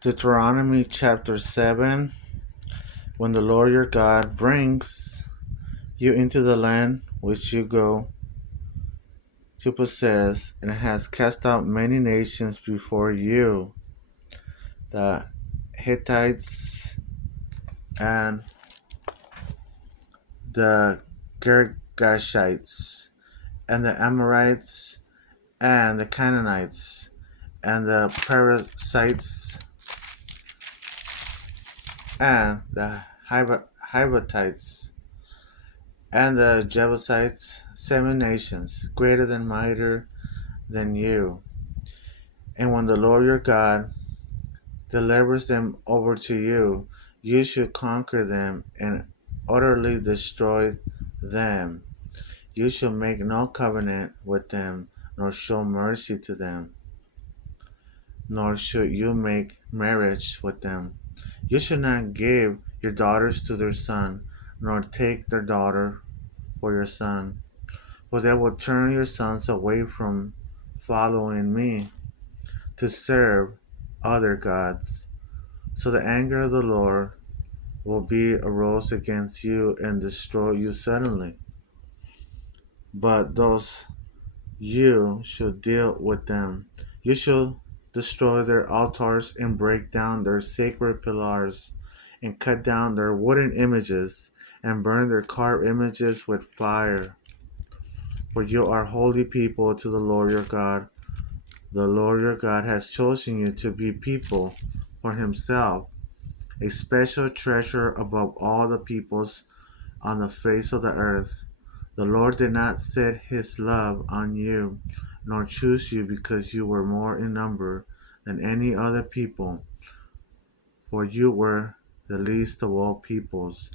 Deuteronomy chapter 7. When the Lord your God brings you into the land which you go to possess, and has cast out many nations before you, the Hittites and the Girgashites and the Amorites and the Canaanites and the Perizzites and the Hivatites and the Jebusites, 7 nations, greater than mightier than you. And when the Lord your God delivers them over to you, you should conquer them and utterly destroy them. You shall make no covenant with them, nor show mercy to them, nor should you make marriage with them. You should not give your daughters to their son, nor take their daughter for your son, for they will turn your sons away from following me to serve other gods. So the anger of the Lord will be arose against you and destroy you suddenly. But those you should deal with them. You shall destroy their altars and break down their sacred pillars and cut down their wooden images and burn their carved images with fire. For you are holy people to the Lord your God. The Lord your God has chosen you to be people for himself, a special treasure above all the peoples on the face of the earth. The Lord did not set his love on you, nor choose you because you were more in number than any other people, for you were the least of all peoples.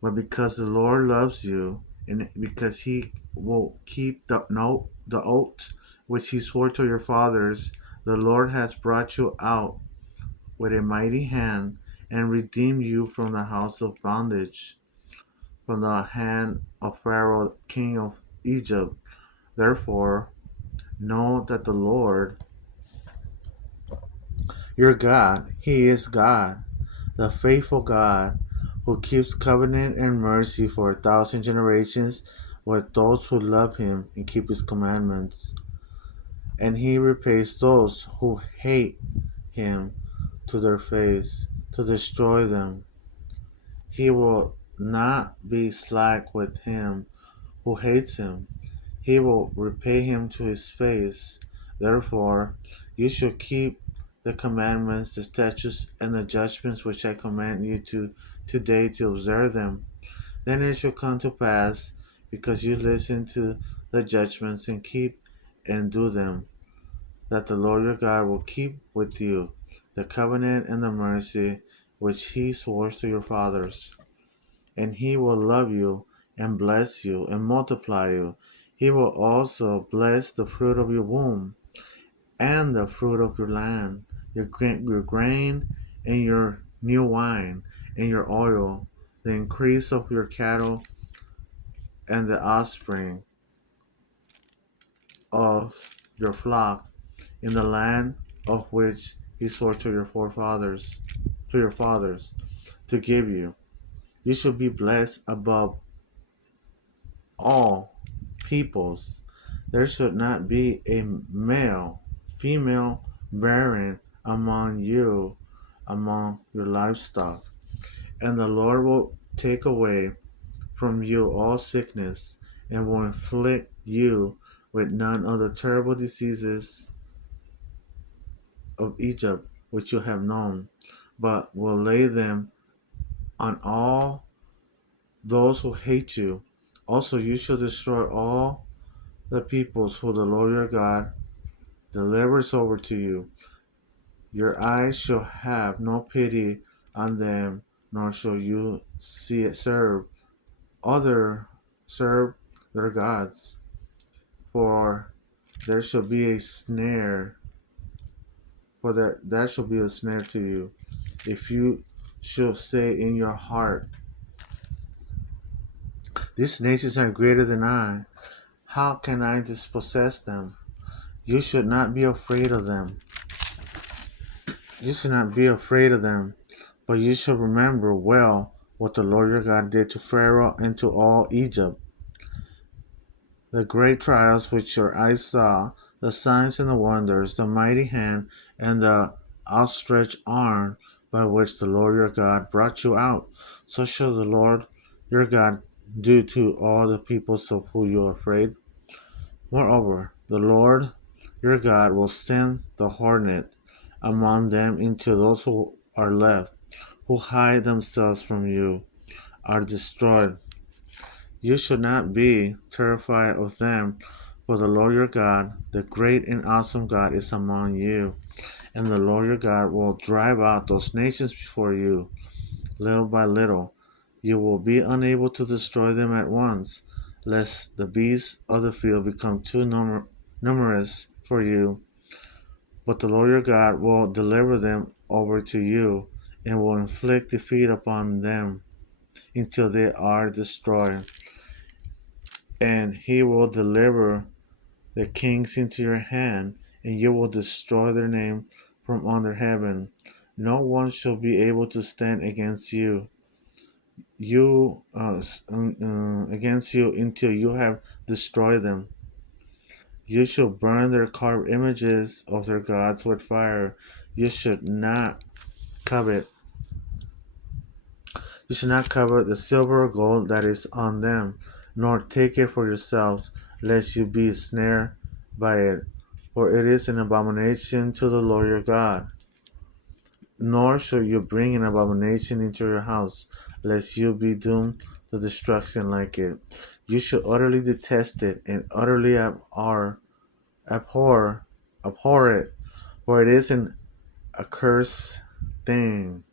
But because the Lord loves you, and because he will keep the oath which he swore to your fathers, the Lord has brought you out with a mighty hand and redeemed you from the house of bondage, from the hand of Pharaoh, king of Egypt. Therefore, know that the Lord your God, he is God, the faithful God, who keeps covenant and mercy for 1,000 generations with those who love him and keep his commandments. And he repays those who hate him to their face, to destroy them. He will not be slack with him who hates him. He will repay him to his face. Therefore, you shall keep the commandments, the statutes, and the judgments which I command you today to observe them. Then it shall come to pass, because you listen to the judgments and keep and do them, that the Lord your God will keep with you the covenant and the mercy which he swore to your fathers. And he will love you and bless you and multiply you. He will also bless the fruit of your womb and the fruit of your land, your grain and your new wine and your oil, the increase of your cattle and the offspring of your flock in the land of which he swore to your fathers, to give you. You shall be blessed above all peoples. There should not be a male, female barren among you, among your livestock. And the Lord will take away from you all sickness, and will inflict you with none of the terrible diseases of Egypt which you have known, but will lay them on all those who hate you. Also, you shall destroy all the peoples who the Lord your God delivers over to you. Your eyes shall have no pity on them, nor shall you other serve their gods, for there shall be a snare, for that shall be a snare to you. If you shall say in your heart, these nations are greater than I, how can I dispossess them? You should not be afraid of them. You should not be afraid of them, but you should remember well what the Lord your God did to Pharaoh and to all Egypt, the great trials which your eyes saw, the signs and the wonders, the mighty hand and the outstretched arm by which the Lord your God brought you out. So shall the Lord your God do to all the peoples of whom you are afraid. Moreover, the Lord your God will send the hornet among them into those who are left, who hide themselves from you, are destroyed. You should not be terrified of them, for the Lord your God, the great and awesome God, is among you, and the Lord your God will drive out those nations before you, little by little. You will be unable to destroy them at once, lest the beasts of the field become too numerous for you. But the Lord your God will deliver them over to you, and will inflict defeat upon them until they are destroyed. And he will deliver the kings into your hand, and you will destroy their name from under heaven. No one shall be able to stand against you until you have destroyed them. You shall burn their carved images of their gods with fire. You should not covet. You should not covet the silver or gold that is on them, nor take it for yourselves, lest you be snared by it. For it is an abomination to the Lord your God. Nor shall you bring an abomination into your house, lest you be doomed to destruction like it. You shall utterly detest it, and utterly abhor it, for it is an accursed thing.